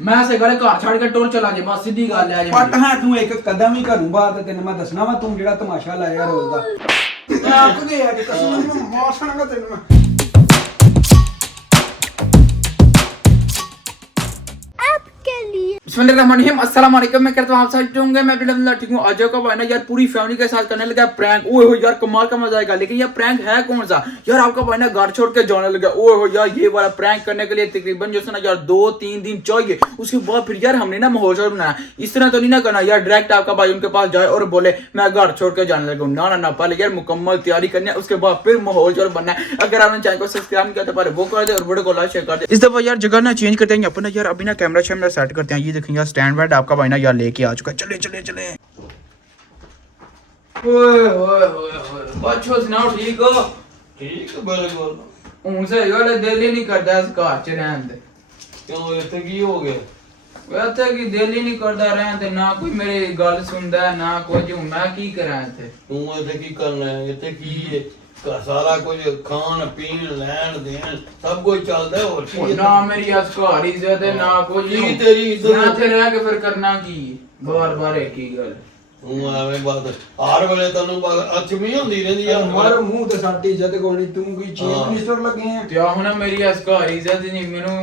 मैं से गले घर छड़ के टुर चला जे बस सीधी गल है ਪੱਟ ਹੈ ਤੂੰ ਇੱਕ ਕਦਮ ਹੀ ਘਰੋਂ ਬਾਹਰ ਤੇ ਤੈਨੂੰ ਮੈਂ ਦੱਸਣਾ ਵਾ ਤੂੰ ਜਿਹੜਾ ਤਮਾਸ਼ਾ ਲਾਇਆ ਰੋਜ਼ ਦਾ ਮੈਂ ਆਖਦੇ ਆ ਕਿ ਕਸਮ ਨੂੰ ਮਾਰਸਣਾਗਾ ਤੈਨੂੰ ਮੈਂ बिस्मिल्लाहिर्रहमानिर्रहीम अस्सलाम वालेकुम। मैं कहता हूं आप सब होंगे मैं बिल्कुल ठीक हूं। आज का भाई ना यार पूरी फैमिली के साथ करने लगा प्रैंक। ओए हो यार कमाल का मजा आएगा, लेकिन यार प्रैंक है कौन सा यार? आपका भाई ना घर छोड़ के जाने लगा। ओए हो यार ये वाला प्रैंक करने के लिए तकरीबन जो है ना यार 2-3 दिन चाहिए। उसके बाद फिर यार हमने ना माहौल बनाया। इस तरह तो नहीं ना करना यार डायरेक्ट आपका भाई उनके पास जाए और बोले मैं घर छोड़ के जाने लगा। ना ना ना, पहले यार मुकम्मल तैयारी करनी है, उसके बाद फिर माहौल बनना है। अगर आपने चैनल को सब्सक्राइब नहीं किया तो पहले वो कर दे और वीडियो को लाइक शेयर कर दे। इस दफा यार जगह ना चेंज करते हैं अपन यार, अभी ना कैमरा शैमरा सेट करते हैं। ये देखें यार स्टैंड बैड आपका भाई ना यार लेके आ चुका है। चले चले चले। ओए ओए ओए बच्चों सुनाओ ठीक हो? ठीक है बिल्कुल। उनसे यार दिल ही नहीं करता इस घर च रहने दे। क्यों इतने की हो गया? वैसे कि दिल ही नहीं करता रहने दे, ना कोई मेरी गल सुनता है ना कुछ। मैं की करा इत्थे? तू इतने की करना है? इतने की है सारा कुछ खान पीन लैन देन सब कुछ चलता है। और की ना मेरी आज घर इज्जत है ना कुछ। की तेरी इज्जत ना थे रह के फिर करना की बार बार एक ही गल। तू ਐਵੇਂ ਬਾਤ ਹਰ ਵੇਲੇ ਤੈਨੂੰ ਅਚਮੀ ਹੁੰਦੀ ਰਹਿੰਦੀ ਆ। ਮਾਰ ਮੂੰਹ ਤੇ ਸਾਡੀ ਇੱਜ਼ਤ ਕੋਣੀ ਤੂੰ ਕੋਈ ਚੀਫ ਮਿਨਿਸਟਰ ਲੱਗੇ ਆ ਤੇ ਹੁਣ ਮੇਰੀ ਇਸ ਘਰ ਇੱਜ਼ਤ ਨਹੀਂ ਮੈਨੂੰ।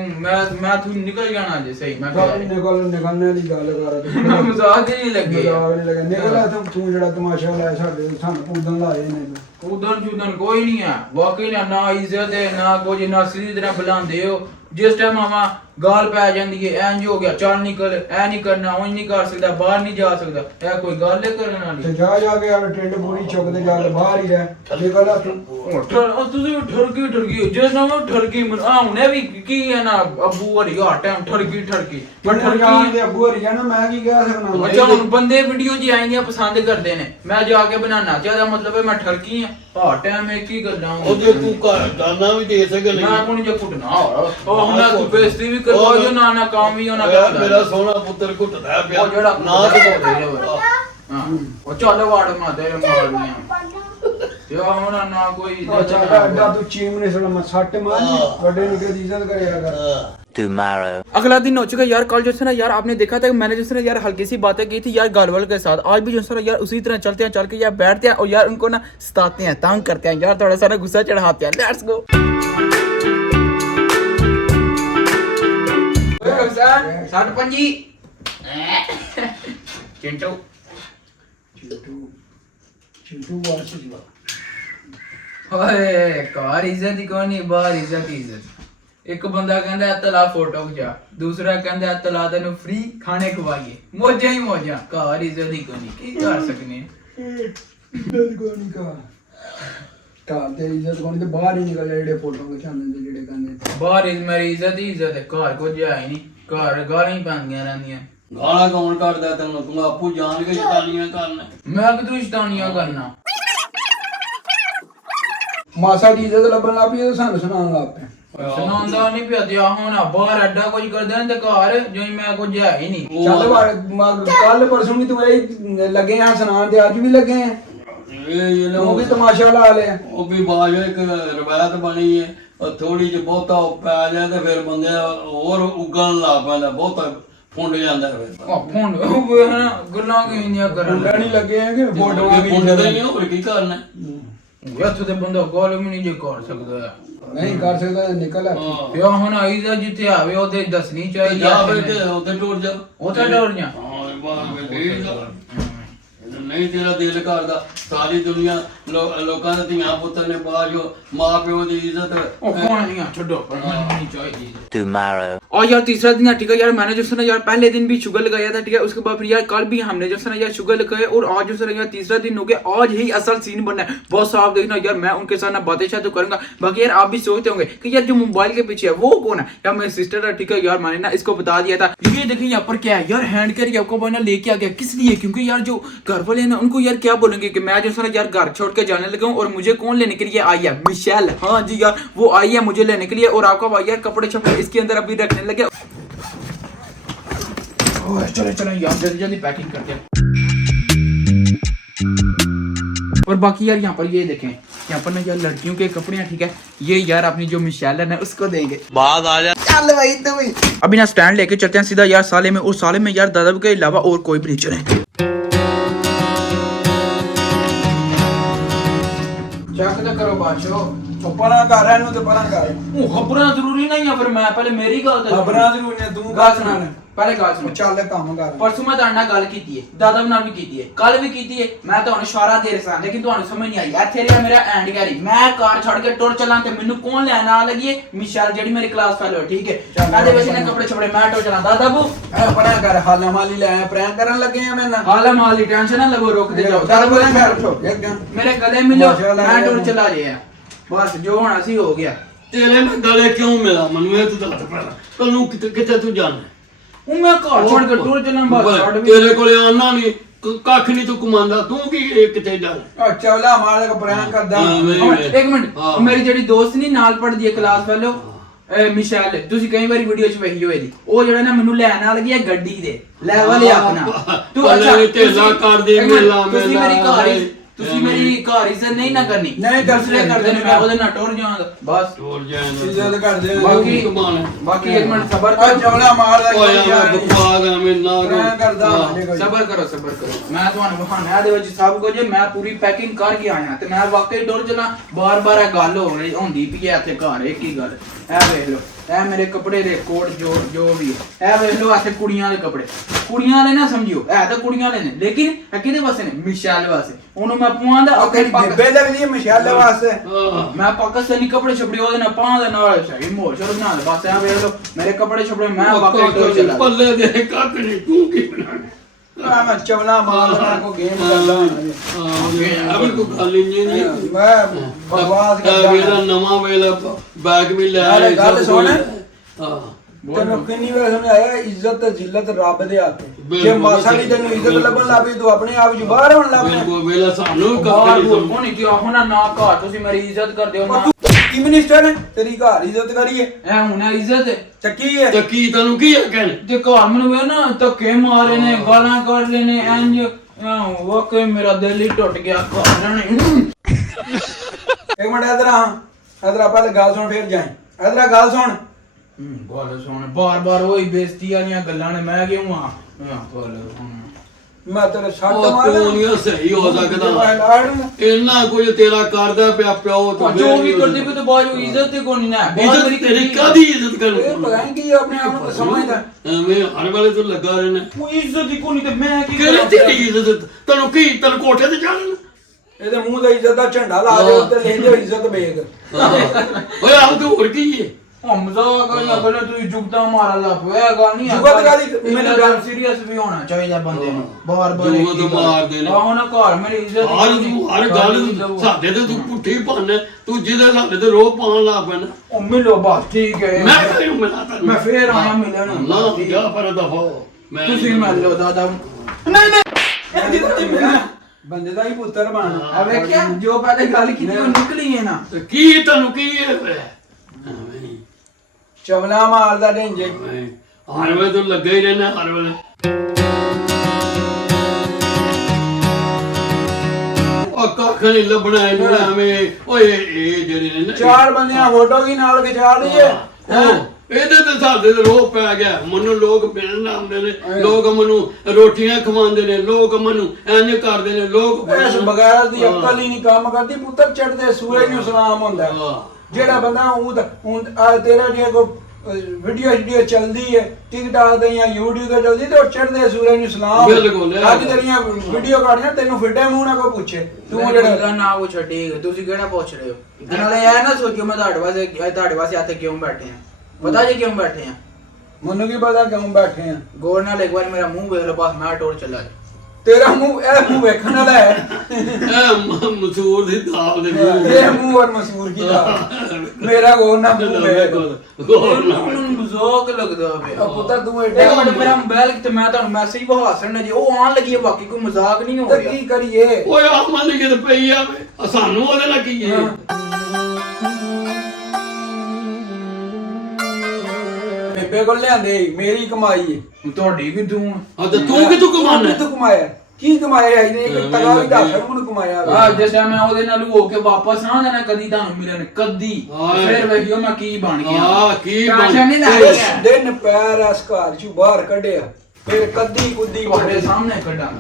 ਮੈਂ ਤੂੰ ਨਿਕਲ ਜਾਣਾ ਜੇ ਸਹੀ। ਮੈਂ ਨਿਕਲਣੇ ਵਾਲੀ ਗੱਲ ਕਰ ਤੂੰ ਮਜ਼ਾਕ ਹੀ ਨਹੀਂ ਲੱਗੇ। ਮਜ਼ਾਕ ਨਹੀਂ ਲੱਗਾ ਨਿਕਲ ਤੂੰ ਜਿਹੜਾ ਤਮਾਸ਼ਾ ਲਾਇਆ ਸਾਡੇ ਸਾਨੂੰ ਉਦੋਂ ਲਾਏ ਨੇ ਉਦਨ ਚੂਦਨ ਕੋਈ ਨਹੀਂ ਹੈ ਵਾਕਈ ਨਾ ਇੱਜ਼ਤ ਹੈ ਨਾ ਕੁਝ, ਨਾ ਸਿੱਧੀ ਤਰ੍ਹਾਂ ਬੁਲਾਉਂਦੇ ਹੋ। ਜਿਸ ਟਾਈਮ ਆਵਾਂ ਗਾਲ ਪੈ ਜਾਂਦੀ ਹੈ ਇੰਜ ਹੋ ਗਿਆ ਚੱਲ ਨਿਕਲ ਐ ਨਹੀਂ ਕਰਨਾ ਉਹ ਨਹੀਂ ਕਰ ਸਕਦਾ ਬਾਹਰ ਨਹੀਂ ਜਾ ਸਕਦਾ। ਇਹ ਕੋਈ ਗੱਲ ਹੈ ਕਰਨ ਵਾਲੀ? ਤੇ ਜਾ ਕੇ ਆ ਟਿੰਡ ਪੂਰੀ ਚੁੱਕ ਤੇ ਜਾ ਕੇ ਬਾਹਰ ਹੀ ਰਹਿ ਨਿਕਲ ਆ ਤੂੰ। ਤੁਸੀਂ ਠਰਕੀ ਜਿਸ ਨਾਲ ਠਰਕੀ ਹੁਣੇ ਵੀ ਕੀ ਹੈ ਨਾ ਅੱਬੂ ਹਰੀ ਹਰ ਟਾਈਮ ਠਰਕੀ ਪਰ ਠਰਕੀ ਦੇ ਅੱਬੂ ਹਰੀ ਨਾ ਮੈਂ ਕੀ ਕਹਿ ਸਕਦਾ। ਅੱਛਾ ਹੁਣ ਬੰਦੇ ਵੀਡੀਓ ਜੀ ਆਈਆਂ ਪਸੰਦ ਕਰਦੇ ਨੇ, ਮੈਂ ਜਾ ਕੇ ਬਣਾਉਣਾ ਚਾਹਦਾ ਮਤਲਬ ਹੈ ਮੈਂ ਠਰਕੀ ਆ ਹਰ ਟਾਈਮ ਇੱਕ ਹੀ ਗੱਲਾਂ। ਉਹ ਜੇ ਤੂੰ ਘਰ ਦਾਨਾ ਵੀ ਦੇ ਸਕੇ ਨਹੀਂ ਮੈਂ ਕੋਣੀ ਜੇ ਕੁੱਟਣਾ ਉਹ ਹੁਣ ਤੂੰ ਬੇਇੱਜ਼ਤੀ ਵੀ ਕਰਵਾ ਜੋ ਨਾ ਕੰਮ ਵੀ ਉਹਨਾਂ ਕਰਦਾ। ਮੇਰਾ ਸੋਹਣਾ ਪੁੱਤਰ ਘੁੱਟਦਾ ਪਿਆ ਉਹ ਜਿਹੜਾ ਨਾ ਤੇ ਹਾਂ ਉਹ ਚੱਲ ਵਾੜ ਮਾ ਦੇ ਮਾਰਨੀਆਂ ਤੇ ਹੁਣ ਨਾ ਕੋਈ ਅੱਡਾ ਤੂੰ ਚੀਫ ਮਿਨਿਸਟਰ ਮੈਂ ਸੱਟ ਮਾਰਨੀ ਵੱਡੇ ਨੂੰ ਕਿਹਦੀ ਇੱਜ਼ਤ ਕਰਿਆ ਕਰ। Tomorrow. अगला दिन हो चुका यार। कल जो है ना यार आपने देखा था मैंने जो है ना यार हल्की सी बातें की थी यार गालवल के साथ। आज भी जो है ना यार उसी तरह चलते हैं, चल के यार बैठते हैं और यार उनको ना सताते हैं, तंग करते हैं यार, थोड़ा सा ना गुस्सा चढ़ाते हैं। Let's go. साठ पंजी चिंटू चिंटू वास जी ओए कार इज्जत ही कोनी बाहर इज्जत ही इज्जत। एक बंदा कहंदा तला फोटो खिचा, दूसरा कहंदा तला तेनु फ्री खाने खवाइए, मौजा ही मौजा। घर इज्जत ही कोनी की कर सकने ਇੱਜ਼ਤ ਕੋਣੀ ਕਾ ਤਾਂ ਤੇ ਇੱਜ਼ਤ ਕੋਣੀ ਤੇ ਬਾਹਰ ਹੀ ਨਿਕਲ ਜਿਹੜੇ ਫੋਟੋ ਖਿਚਾਉਂਦੇ ਤੇ ਜਿਹੜੇ ਕਹਿੰਦੇ बाहर मेरी इज्जत ही इज्जत है, घर को जा ही नहीं। घर गाਲਾਂ ਹੀ ਪੈਂਦੀਆਂ ਰਹਿੰਦੀਆਂ। ਗਾਲਾਂ ਕੌਣ ਕੱਢਦਾ ਤੈਨੂੰ? ਤੂੰ ਆਪੂ ਜਾਣ ਕੇ ਸ਼ੈਤਾਨੀਆਂ ਕਰਨਾ। ਮੈਂ ਕਿਦੋਂ ਸ਼ੈਤਾਨੀਆਂ ਕਰਨਾ? ਮਾਸਾ ਦੀ ਇੱਜ਼ਤ ਲੱਭਣ ਲੱਗ ਪਈ ਤੇ ਸਾਨੂੰ ਸੁਣਾਉਣ ਲੱਗ ਪਿਆ। ਸੁਣਾਉਂਦਾ ਨਹੀਂ ਪਿਆ ਤੇ ਹੁਣ ਬਾਹਰ ਅੱਡਾ ਕੁਝ ਕਰਦੇ ਨੇ ਤੇ ਘਰ ਜਿਵੇਂ ਮੈਂ ਕੁਝ ਹੈ ਹੀ ਨਹੀਂ। ਚੱਲ ਕੱਲ ਪਰਸੋਂ ਵੀ ਤੂੰ ਇਹ ਲੱਗੇ ਆ ਸੁਣਾਉਣ ਤੇ ਅੱਜ ਵੀ ਲੱਗੇ ਆ ਤੂੰ ਵੀ ਤਮਾਸ਼ਾ ਲਾ ਲਿਆ। ਉਹ ਵੀ ਬਾਜੋ ਇੱਕ ਰਵਾਇਤ ਬਣੀ ਹੈ ਥੋੜੀ ਜਿਹੀ ਬਹੁਤਾ ਪੈ ਜਾਏ ਤੇ ਫਿਰ ਬੰਦੇ ਹੋਰ ਉਗਣ ਲੱਗ ਪੈਂਦਾ, ਬਹੁਤਾ ਫੁੰਡ ਜਾਂਦਾ ਫਿਰ। ਆ ਫੋਨ ਗੱਲਾਂ ਕਿੰਨੀਆਂ ਕਰਨ ਨਹੀਂ ਲੱਗੇ ਆ ਕਿ ਫੋਟੋਆਂ ਵੀ ਫੁੰਡਦੇ ਨਹੀਂ ਹੋਰ ਕੀ ਕਰਨਾ? ਇੱਥੇ ਤੇ ਬੰਦਾ ਗੱਲ ਵੀ ਨਹੀਂ ਜੇ ਕਰ ਸਕਦਾ। ਨਹੀਂ ਕਰ ਸਕਦਾ ਨਿਕਲ ਆ। ਤੇ ਹੁਣ ਆਈ ਦਾ ਜਿੱਥੇ ਆਵੇ ਉਹਦੇ ਦੱਸਣੀ ਚਾਹੀਦੀ ਜਾ ਆ। ਫਿਰ ਉੱਥੇ ਟੁਰ ਜਾ। ਉੱਥੇ ਡੋਰ ਜਾ। ਹਾਂ ਬਾਹਰ ਢੀੜ ਜਾ। ਨਹੀਂ ਤੇਰਾ ਦਿਲ ਕਰਦਾ ਸਾਰੀ ਦੁਨੀਆ ਲੋਕਾਂ ਦੇ ਧੀਆਂ ਪੁੱਤਰ ਨੇ ਬਾਜੋ ਮਾਂ ਪਿਓ ਦੀ ਇੱਜ਼ਤ ਉਹ ਕੌਣ ਨਹੀਂ ਛੱਡੋ ਪਰ ਨਹੀਂ ਚਾਹੀਦੀ। Tomorrow. और यार तीसरा दिन ठीक है यार मैंने जो है ना यार पहले दिन भी शुगर लगाया था ठीक है, उसके बाद फिर यार कल भी हमने जो है ना यार शुगर लगाया और आज जो है ना यार तीसरा दिन हो गया। आज ही असल सीन बनना है बहुत साफ देखना यार। मैं उनके साथ ना बातें शायद तो करूंगा। बाकी यार आप भी सोचते होंगे कि यार जो मोबाइल के पीछे है वो कौन है? यार मेरी सिस्टर है ठीक है यार, मैंने ना इसको बता दिया था। ये देखिए यहाँ पर क्या है यार हैंड कैरी आपको बना लेके आ गया। किस लिए? क्योंकि यार जो घर वाले हैं ना उनको यार क्या बोलेंगे कि मैं जो है ना यार घर छोड़ के जाने लगा हूँ और मुझे कौन लेने के लिए आई है? मिशेल। हाँ जी यार वो आई है मुझे लेने के लिए और आपका भाई यार कपड़े छपड़े इसके अंदर अभी रखने लगे। चलो चलो यार जल्दी जल्दी पैकिंग करते हैं। और बाकी यार यहाँ पर ये देखें यहाँ पर ना यार लड़कियों के कपड़े हैं ठीक है, ये यार अपनी जो मिशेल है ना उसको देंगे। बात आ जा। ਚੱਲ ਬਈ ਤੂੰ ਵੀ अभी ना स्टैंड लेके चलते हैं सीधा यार साले में, और साले में यार दादा के अलावा और कोई भी नहीं चले। चेक तो करो बादशाह, ਪਰਾਂ ਕਰ ਇਹਨੂੰ ਤੇ ਪਰਾਂ ਕਰ खबरां जरूरी नहीं है, फिर मैं पहले मेरी गल तो ਖਬਰਾਂ ਜ਼ਰੂਰ ਨੇ ਤੂੰ गल सुना, पहले गल सुनो। ਚੱਲ ਕੰਮ ਕਰ परसों मैं ਤੁਹਾਡੇ ਨਾਲ ਗੱਲ ਕੀਤੀ ਹੈ, ਦਾਦਾ ਨਾਲ ਵੀ ਕੀਤੀ ਹੈ, ਕੱਲ ਵੀ ਕੀਤੀ ਹੈ। ਮੈਂ ਤੁਹਾਨੂੰ ਇਸ਼ਾਰਾ ਦੇ ਰਿਹਾ ਲੇਕਿਨ ਤੁਹਾਨੂੰ ਸਮਝ ਨਹੀਂ ਆਈ। ਇੱਥੇ ਰਿਹਾ ਮੇਰਾ ਐਂਡ ਗੈਰੀ, ਮੈਂ ਕਾਰ ਛੱਡ ਕੇ ਟੁਰ ਚੱਲਾਂ ਤੇ ਮੈਨੂੰ ਕੌਣ ਲੈਣ ਆ ਲੱਗੀ ਹੈ? ਮਿਸ਼ੈਲ ਜਿਹੜੀ ਮੇਰੀ ਕਲਾਸ ਫੈਲੋ, ਠੀਕ ਹੈ। ਕਹਿੰਦੇ ਵੈਸੇ ਨੇ ਕੱਪੜੇ ਛਪੜੇ ਮੈਂ ਟੁਰ ਚੱਲਾਂ। ਦਾਦਾ ਬੂ ਐ ਪਰਾਂ ਕਰ ਹਾਲਾ ਮਾਲੀ ਲੈ ਆਇਆ ਪ੍ਰੈਂਕ ਕਰਨ ਲੱਗੇ ਆ ਮੈਂ ਨਾ ਹਾਲਾ ਮਾਲੀ ਟੈਨਸ਼ਨ ਨਾ ਲਵੋ, ਰੁਕ ਤੇ ਜਾਓ। ਦਾਦਾ ਬੋਲਾਂ ਕਰ ਉੱਠੋ ਇੱਕਦਮ ਮੇਰੇ ਗਲੇ ਮਿਲੋ, ਮਾਸ਼ਾਅੱਲਾ ਮੈਂ ਟੁਰ ਚਲਾ ਰਿਹਾ। ਬਸ ਜੋ ਹੋਣਾ ਸੀ ਹੋ ਗਿਆ। ਤੇਰੇ ਮੈਂ ਗਲੇ ਕਿਉਂ ਮਿਲਾ ਮੈਨੂੰ ਇਹ ਤੂੰ ਦੱਸ ਪਹਿਲਾਂ ਤੈਨੂੰ ਕਿੱਥੇ ਤੂੰ ਜਾਣਾ ਉਹ ਮੈਂ ਘਰ ਛੱਡ ਕੇ ਟੁਰ ਚੱਲਾਂ ਬਸ ਛੱਡ ਵੀ। ਤੇਰੇ ਕੋਲੇ ਆਨਾ ਨਹੀਂ ਕੱਖ ਨਹੀਂ ਤੂੰ ਕਮਾਉਂਦਾ ਤੂੰ ਕੀ ਕਿੱਥੇ ਜਾਣਾ ਆ ਚਵਲਾ ਮਾਰ ਕੇ ਪ੍ਰੈਂਕ ਕਰਦਾ ਇੱਕ ਮਿੰਟ, ਉਹ ਮੇਰੀ ਜਿਹੜੀ ਦੋਸਤ ਨਹੀਂ ਨਾਲ ਪੜ੍ਹਦੀ ਹੈ ਕਲਾਸ ਫੈਲੋ ਮਿਸ਼ੈਲ, ਤੁਸੀਂ ਕਈ ਵਾਰੀ ਵੀਡੀਓ 'ਚ ਵੇਖੀ ਹੋਏਗੀ, ਉਹ ਜਿਹੜਾ ਨਾ ਮੈਨੂੰ ਲੈਣ ਆ ਲੱਗੀ ਹੈ ਗੱਡੀ ਦੇ ਲੈਵਲ ਹੈ ਆਪਣਾ। ਤੂੰ ਅੱਛਾ ਢੇਲਾ ਕਰ ਦੇ ਮੇਲਾ ਤੁਸੀਂ ਮੇਰੀ ਘਰ ਹੀ ਤੁਸੀਂ ਮੇਰੀ ਘਰ ਇੱਜ਼ਤ ਨਹੀਂ ਨਾ ਕਰਨੀ। ਨਹੀਂ ਦੂਸਰੇ ਕਰਦੇ ਨੇ, ਮੈਂ ਉਹਦੇ ਨਾਲ ਟੁਰ ਜਾਵਾਂਗਾ ਬਸ। ਟੋਲ ਜਾਣਾ ਇੱਜ਼ਤ ਕਰਦੇ ਬਾਕੀ ਕਮਾਣਾ ਬਾਕੀ ਇੱਕ ਮਿੰਟ ਸਬਰ ਆ ਕਰੋ, ਚਵਲਾ ਮਾਰਦਾ ਓਏ ਯਾਰ ਬਕਵਾਸ ਐਵੇਂ ਨਾ ਪ੍ਰੈਂਕ ਕਰਦਾ ਸਬਰ ਕਰੋ, ਸਬਰ ਕਰੋ। ਮੈਂ ਤੁਹਾਨੂੰ ਵਿਖਾਣਾ ਇਹਦੇ ਵਿੱਚ ਸਭ ਕੁਝ, ਮੈਂ ਪੂਰੀ ਪੈਕਿੰਗ ਕਰਕੇ ਆਇਆ ਤੇ ਮੈਂ ਵਾਕਈ ਟੁਰ ਚੱਲਾਂ। ਬਾਰ-ਬਾਰ ਇਹ ਗੱਲ ਹੋ ਰਹੀ ਹੁੰਦੀ ਪਈ ਹੈ ਇੱਥੇ ਘਰ, ਇੱਕ ਹੀ ਗੱਲ। ਇਹ ਵੇਖ ਲਓ, ਇਹ ਮੇਰੇ ਕੱਪੜੇ ਦੇ ਕੋਟ ਜੋ ਵੀ ਹੈ। ਇਹ ਵੇਖ ਲਓ ਇੱਥੇ ਕੁੜੀਆਂ ਦੇ ਕੱਪੜੇ, ਕੁੜੀਆਂ ਵਾਲੇ ਨਾ ਸਮਝਿਓ, ਇਹ ਤਾਂ ਕੁੜੀਆਂ ਵਾਲੇ ਨੇ, ਲੇਕਿਨ ਇਹ ਕਿਹਦੇ ਵਾਸਤੇ ਨੇ? ਮਿਸ਼ੈਲ ਵਾਸਤੇ। ਉਹਨੂੰ ਮੈਂ ਪਵਾਉਂਦਾ ਉਹ ਤੇਰੀ ਬੇਬੇ ਲੱਗਦੀ ਹੈ ਮਸ਼ਾਲੇ ਵਾਸਤੇ ਮੈਂ ਪਾਕਿਸਤਾਨੀ ਕੱਪੜੇ ਛਪੜੇ ਉਹਦੇ ਨਾਲ ਪਾਉਂ ਦੇ ਨਾਲ ਸਹੀ ਮੋਸ਼ਰ ਬਣਾ ਦੇ। ਬਸ ਇਹ ਵੇਖ ਲਓ ਮੇਰੇ ਕੱਪੜੇ ਛਪੜੇ, ਮੈਂ ਵਾਕਈ ਟੁਰ ਚੱਲਾਂ। ਪੱਲੇ ਦੇ ਕੱਖ ਨਹੀਂ ਤੂੰ ਕੀ ਬਣਾਣਾ ਆ ਮੈਂ ਚਵਲਾ ਮਾਰਦਾ ਕੋ ਗੇਮ ਕਰਦਾ ਅਬੇ ਕੋ ਗੱਲ ਨਹੀਂ ਮੈਂ ਬਕਵਾਸ ਕਰਦਾ ਮੇਰਾ ਨਵਾਂ ਵੇਲਾ ਬੈਗ ਵੀ ਲੈ ਨਾਲੇ ਗੱਲ ਸੁਣ। ਹਾਂ ਤੈਨੂੰ ਕਿੰਨੀ ਵਾਰ ਸਮਝਾਇਆ ਇੱਜ਼ਤ ਤੇ ਜ਼ਿਲਤ ਰੱਬ ਦੇ ਹੱਥ ਹੈ। ਜੇ ਬਿਲਕੁਲ, ਮਾਸਾ ਵੀ ਤੈਨੂੰ ਇੱਜ਼ਤ ਲੱਭਣ ਲੱਗ ਪਈ ਤੂੰ ਆਪਣੇ ਆਪ ਚ ਬਾਹਰ ਹੋਣ ਲੱਗ ਪਿਆ। ਬਿਲਕੁਲ ਵੇਲਾ ਸਾਨੂੰ ਕੱਖ ਬਾਹਰ ਨਹੀਂ ਸਮਝ ਕੋਣੀ ਕਿ ਹੁਣ ਨਾ ਘਰ ਤੁਸੀਂ ਮੇਰੀ ਇੱਜ਼ਤ ਕਰਦੇ ਹੋ ਪਰ ਨਾ। ਤੂੰ ਕੀ ਮਿਨਿਸਟਰ ਹੈ ਤੇਰੀ ਘਰ ਇੱਜ਼ਤ ਕਰੀਏ ਇਹ ਹੁਣ ਇੱਜ਼ਤ ਹੈ ਚੱਕੀ ਹੈ ਤੇ ਕੀ ਤੈਨੂੰ ਕੀ ਕਹਿਣ ਤੇ ਘਰ ਮੈਨੂੰ ਵੇ ਨਾ ਧੱਕੇ ਮਾਰੇ ਨੇ, ਗਾਲਾਂ ਕੱਢ ਲੈਨੇ ਇੰਜ ਵਾਕਈ ਮੇਰਾ ਦਿਲ ਹੀ ਟੁੱਟ ਗਿਆ ਘਰ ਰਹਿਣੇ। ਇੱਕ ਮਿੰਟ ਇਧਰ ਆ, ਇਧਰ ਆਪਾਂ ਤੇ ਗੱਲ ਸੁਣ ਫੇਰ ਜਾਏ। ਇਧਰ ਆ ਗੱਲ ਸੁਣ। ਗੱਲ ਸੁਣ, ਬਾਰ-ਬਾਰ ਉਹੀ ਬੇਇੱਜ਼ਤੀ ਵਾਲੀਆਂ ਗੱਲਾਂ ਨੇ, ਮੈਂ ਕਿਉਂ ਆ ਗੱਲ ਸੁਣ। ਮੈਂ ਤੇਰੇ ਸੱਟ ਉਹ ਮਾਰ ਤੂੰ ਨਹੀਂ ਸਹੀ ਹੋ ਸਕਦਾ ਇੱਜ਼ਤ ਇੰਨਾ ਕੁਝ ਤੇਰਾ ਕਰਦਾ ਪਿਆ ਪਿਓ ਤੂੰ ਜੋ ਵੀ ਕਰਦੇ ਪਏ ਤੇ ਬਾਅਦ ਵਿੱਚ ਇੱਜ਼ਤ ਤੇ ਕੋਈ ਨਹੀਂ ਨਾ। ਤੇਰੀ ਕਾਦੀ ਇੱਜ਼ਤ ਇਹ ਕਰਨ ਪਤਾ ਨਹੀਂ ਕੀ ਆਪਣੇ ਆਪ ਨੂੰ ਸਮਝਦਾ। ਐਵੇਂ ਹਰ ਵੇਲੇ ਤੂੰ ਲੱਗਾ ਰਹਿਣਾ ਉਹ ਇੱਜ਼ਤ ਹੀ ਕੋਈ ਨਹੀਂ ਤੇ ਮੈਂ ਕੀ ਕਿਹੜੀ ਤੇਰੀ ਇੱਜ਼ਤ ਤੈਨੂੰ ਕੀ ਤੈਨੂੰ ਕੋਠੇ ਤੇ ਚੜਨ ਇਹਦੇ ਮੂੰਹ ਤੇ ਇੱਜ਼ਤ ਦਾ ਝੰਡਾ ਲਾ ਦੇ ਉੱਤੇ ਲੈ ਜਾ ਇੱਜ਼ਤ ਵੇਖ। ਓਏ ਆਹ ਤੂੰ ਹੋਰ ਕੀ ਹੈ ਮਜ਼ਾਕ ਆ ਜਾਂ ਪਹਿਲਾਂ ਤੁਸੀਂ ਜੁਗਤਾ ਮਾਰਾ ਲਾ ਪਿਆ ਗੱਲ ਨਹੀਂ ਜੁਗਤ ਕਾਹਦੀ? ਮੈਨੂੰ ਗੱਲ ਸੀਰੀਅਸ ਵੀ ਹੋਣਾ ਚਾਹੀਦਾ ਬੰਦੇ ਨੂੰ। ਬਾਰ-ਬਾਰ ਜੁਗਤ ਮਾਰਦੇ ਨੇ। ਆਹ ਨਾ ਘਰ ਮੇਰੀ ਇੱਜ਼ਤ ਹਰ ਗੱਲ ਸਾਡੇ ਤੇ ਤੂੰ ਪੁੱਠੀ ਭੰਨ ਤੂੰ ਜਿਹਦੇ ਸਾਡੇ ਤੇ ਰੋਹ ਪਾਉਣ ਲੱਗ ਪੈਣਾ ਉਹ ਮਿਲੋ ਬਸ ਠੀਕ ਹੈ। ਮੈਂ ਕਿਹਨੂੰ ਮਿਲਾ ਤੈਨੂੰ ਮੈਂ ਫੇਰ ਆਇਆ ਮਿਲਣ। ਨਾ ਜਾ ਪਰ ਦਫਾ ਮੈਂ ਤੁਸੀਂ ਮਿਲ ਲਓ ਦਾਦਾ। ਬੰਦੇ ਦਾ ਹੀ ਪੁੱਤਰ ਬਣ। ਆ ਵੇਖਿਆ ਜੋ ਪਹਿਲੇ ਗੱਲ ਕੀਤੀ ਉਹ ਨਿਕਲੀ ਹੈ ਨਾ। ਤੇ ਕੀ ਤੈਨੂੰ ਕੀ ਹੈ ਚਵਲਾ ਮਾਰਦਾ ਢਿੰਜੇ। ਹਰ ਵੇਲੇ ਤੂੰ ਲੱਗਾ ਹੀ ਰਹਿਣਾ ਹਰ ਵੇਲੇ ਉਹ ਕੱਖ ਨਹੀਂ ਲੱਭਣਾ ਇਹਨੂੰ ਐਵੇਂ ਓਏ ਇਹ ਜਿਹੜੇ ਨੇ ਨਾ ਚਾਰ ਬੰਦਿਆਂ ਫੋਟੋ ਕੀ ਨਾਲ ਖਿਚਾ ਲਈਏ। ਇਹਦੇ ਤੇ ਸਾਡੇ ਤੇ ਰੋਹ ਪੈ ਗਿਆ ਮੈਨੂੰ ਲੋਕ ਮਿਲਣ ਆਉਂਦੇ ਨੇ ਲੋਕ ਮੈਨੂੰ ਰੋਟੀਆਂ ਖਵਾਉਂਦੇ ਨੇ ਲੋਕ ਮੈਨੂੰ ਇੰਜ ਕਰਦੇ ਨੇ ਲੋਕ ਇਸ ਬਗੈਰ ਦੀ ਅਕਲ ਹੀ ਨਹੀਂ ਕੰਮ ਕਰਦੀ। ਪੁੱਤਰ ਚੜਦੇ ਸੂਰਜ ਨੂੰ ਸਲਾਮ ਹੁੰਦਾ। ਜਿਹੜਾ ਬੰਦਾ ਉਹ ਤੇਰਾ ਜੇ ਕੋ ਵੀਡੀਓ ਚੱਲਦੀ ਹੈ ਟਿਕਟਾਕ ਤੇ ਜਾਂ YouTube ਤੇ ਚੱਲਦੀ ਤੇ ਉਹ ਚੜਦੇ ਸੂਰਜ ਨੂੰ ਸਲਾਮ। ਬਿਲਕੁਲ। ਅੱਜ ਤੇਰੀਆਂ ਵੀਡੀਓ ਕਾੜੀਆਂ ਤੈਨੂੰ ਫਿੱਡੇ ਮੂੰਹ ਨਾਲ ਕੋਈ ਪੁੱਛੇ ਤੂੰ ਜਿਹੜਾ ਨਾ ਉਹ ਛੱਡੀ ਤੁਸੀਂ ਕਿਹੜਾ ਪੁੱਛ ਰਹੇ ਹੋ। ਨਾਲੇ ਇਹ ਨਾ ਸੋਚਿਓ ਮੈਂ ਤੁਹਾਡੇ ਵਾਸਤੇ ਇੱਥੇ ਕਿਉਂ ਬੈਠੇ ਆ। ਪਤਾ ਜੀ ਕਿਉਂ ਬੈਠੇ ਆ? ਮੈਨੂੰ ਕੀ ਪਤਾ ਕਿਉਂ ਬੈਠੇ ਆ। ਗੌਰ ਨਾਲ ਇੱਕ ਵਾਰ ਮੇਰਾ ਮੂੰਹ ਵੇਖ ਲਓ ਬਸ ਮੈਂ ਟੋਰ ਚੱਲਾ। ਤੇਰਾ ਮੂੰਹ ਇਹ ਮੂੰਹ ਵੇਖਣ ਵਾਲਾ ਹੈ। ਇਹ ਮਸੂਰ ਦੀ ਦਾਲ ਦੇ ਇਹ ਮੂੰਹ ਔਰ ਮਸੂਰ ਕੀ ਦਾ ਮੇਰਾ ਗੋਰ ਨਾ ਮੂੰਹ ਵੇਖ। ਮੈਨੂੰ ਮਜ਼ਾਕ ਲੱਗਦਾ ਪਿਆ। ਪੁੱਤਰ ਤੂੰ ਇੱਕ ਮਿੰਟ ਮੇਰਾ ਮੋਬਾਈਲ ਤੇ ਮੈਂ ਤੁਹਾਨੂੰ ਮੈਸੇਜ ਬਹਾਸਣ ਜੀ ਉਹ ਆਉਣ ਲੱਗੀ ਹੈ। ਬਾਕੀ ਕੋਈ ਮਜ਼ਾਕ ਨਹੀਂ ਹੋ ਤੇ ਰਿਹਾ। ਕੀ ਕਰੀਏ। ਓਏ ਆ ਮੰਨ ਕੇ ਤੇ ਪਈ ਆਵੇ ਸਾਨੂੰ ਉਹਦੇ ਨਾਲ ਕੀ ਹੈ ਬੇਬੇ ਕੋਲ ਲਿਆਂਦੇ ਮੇਰੀ ਕਮਾਈ ਹੈ। ਤੁਹਾਡੀ ਵੀ ਤੂੰ ਆ ਤੇ ਤੂੰ ਕਿਥੋਂ ਕਮਾਨਾ ਤੂੰ ਕਮਾਇਆ ਕੀ ਕਮਾਇਆ ਇਹਨੇ ਇੱਕ ਤਗਾ ਵੀ ਦੱਸ ਮੈਨੂੰ ਕਮਾਇਆ ਆ ਜਿਸ ਟਾਈਮ ਮੈਂ ਉਹਦੇ ਨਾਲ ਹੋ ਕੇ ਵਾਪਸ ਨਾ ਜਾਣਾ ਕਦੀ ਤੁਹਾਨੂੰ ਮਿਲਣ ਕਦੀ ਫਿਰ ਵੇਖਿਓ ਮੈਂ ਕੀ ਬਣ ਗਿਆ ਹਾਂ ਕੀ ਟੈਨਸ਼ਨ ਨਹੀਂ ਲੈ ਦਿਨ ਪੈਰ ਇਸ ਘਰ ਚੋਂ ਬਾਹਰ ਕੱਢਿਆ ਫਿਰ ਕੱਦੀ ਕੁੱਦੀ ਤੁਹਾਡੇ ਸਾਹਮਣੇ ਕੱਢਾਂ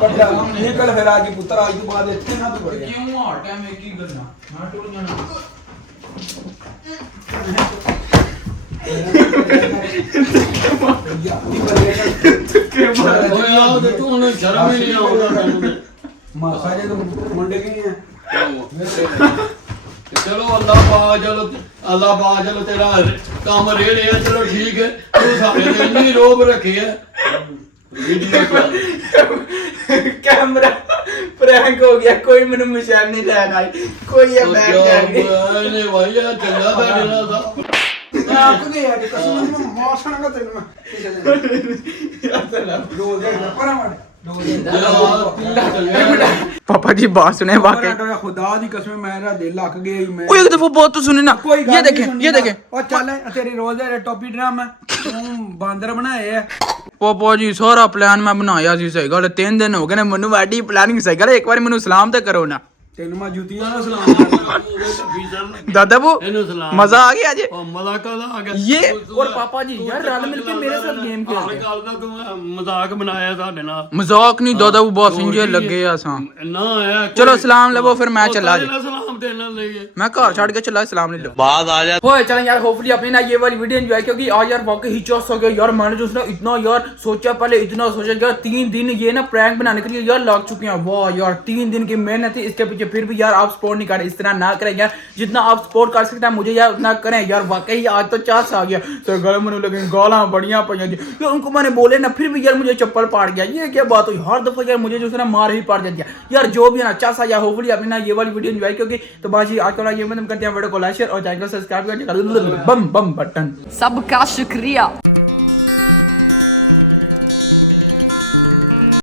ਕੱਢਾ ਨਿਕਲ ਫਿਰ ਅੱਜ ਪੁੱਤਰ ਅੱਜ ਤੋਂ ਬਾਅਦ ਇੱਥੇ ਨਾ ਤੂੰ ਵੜਿਆ ਕਿਉਂ ਹਾਰ ਟਾਈਮ ਮੈਂ ਕੀ ਕਰਨਾ ਮੈਂ ਟੁੱਟ ਜਾਣਾ ਓਏ ਆ ਤੇ ਤੂੰ ਹੁਣ ਸ਼ਰਮ ਹੀ ਨਹੀਂ ਆਉਂਦਾ ਤੈਨੂੰ ਤੇ। ਮਾਸਾ ਜੇ ਤੂੰ ਮੁੰਡੇ ਕੀ ਹੈ ਤੇ ਚਲੋ ਅੱਲਾਹ ਪਾ ਚਲੋ ਤੇਰਾ ਕੰਮ ਰੇੜਿਆ ਚਲੋ ਠੀਕ ਹੈ ਤੂੰ ਸਾਡੇ ਤੇ ਇੰਨੀ ਰੋਬ ਰੱਖੀ ਹੈ ਵੀਡੀਓ ਚੱਲ कैमरा प्रैंक हो गया कोई मैंने निशान नहीं लेना कोई ये बैठ जाएगी ਇਹਨੇ ਭਾਈ ਆ ਚੰਗਾ ਤੁਹਾਡੇ ਨਾਲ ਦਾ ਆਪ ਦੇ ਆ ਕਿ ਕਸਮ ਨੂੰ ਮਾਸਣਗਾ ਤੈਨੂੰ ਮੈਂ ਦੋ ਦੇ ਪਰਾਂ ਦੋ ਦੇ पापा जी बात सुने वाकई ਵਾਕਈ ਖੁਦਾ ਦੀ ਕਸਮ ਮੇਰਾ ਦਿਲ ਲੱਗ ਗਿਆ ਹੀ ਮੈਂ ओए एक दफा बहुत तो सुने ना ਕੋਈ ਗੱਲ ये ਨਹੀਂ देखें ਸੁਣਨੀ ये ਨਾ। देखें ਉਹ ਚੱਲ ਤੇਰੀ ਰੋਜ਼ ਦੇ ਟੋਪੀ ਡਰਾਮਾ ਤੂੰ ਬਾਂਦਰ ਬਣਾਏ ਆ पापा जी सारा प्लान मैं बनाया सी सही गल 3 दिन हो गए ने मनु वाडी प्लानिंग सही गल एक बार मनु सलाम तो करो ना ਤੈਨੂੰ ਮੈਂ ਜੁੱਤੀਆਂ ਨਾਲ ਸਲਾਮ ਕਰਦਾ दादा वो ਇਹਨੂੰ ਸਲਾਮ मजा आ गया जी ਉਹ ਮਜ਼ਾ ਕਾਹਦਾ ਆ ਗਿਆ ये और पापा जी यार रल मिल के मेरे साथ गेम ਹਰ खेलते ਗੱਲ ਦਾ तू ਮਜ਼ਾਕ ਬਣਾਇਆ ਸਾਡੇ ਨਾਲ मजाक नहीं दादा वो बहुत सिंजे लगे असा ਨਾ ਆਇਆ चलो सलाम लेवो फिर मैं चला जी सलाम देना लगे मैं घर छड़ के चला सलाम ले लो बाद आ जा होए चलें यार होपफुली अपनी ना ये वाली वीडियो एंजॉय क्योंकि आज यार वाकई ही चौस हो गया यार मैंने जो उसने इतना यार सोचा पहले इतना सोचा यार 3 दिन ये ना प्रैंक बनाने के लिए यार लग चुके हैं वाह यार 3 दिन की मेहनत है इसके पीछे फिर भी यार आप सपोर्ट नहीं करें इस तरह ना करें यार जितना आप सपोर्ट कर सकते हैं मुझे यार उतना करें यार वाकई आज तो चास आ गया तो गले में लगे गाला बढ़िया पड़ जी यार उनको मैंने बोले ना फिर भी यार मुझे चप्पल पाड़ गया ये क्या बात हुई हर दफा यार मुझे जो है ना मार ही पाड़ दिया यार जो भी है ना चास आ गया होपफुली अपनी ना ये वाली वीडियो एंजॉय क्योंकि तो बाजी आज कल ये मतलब करते हैं वीडियो को लाइक शेयर और चैनल को सब्सक्राइब कर बम बम बटन सबका शुक्रिया।